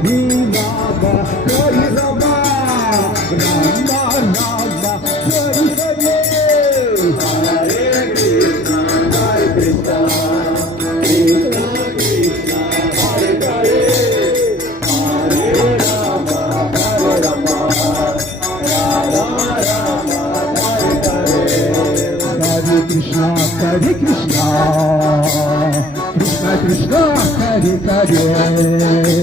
Hari Rama, Hari Rama, Rama Rama, Hari Hari. Hare Krishna, Hare Krishna, Krishna Krishna, Hare Hare. Hare Rama, Hare Rama, Rama Rama, Hare Hare. Hare Krishna, Hare Krishna, Krishna Krishna, Hare Hare.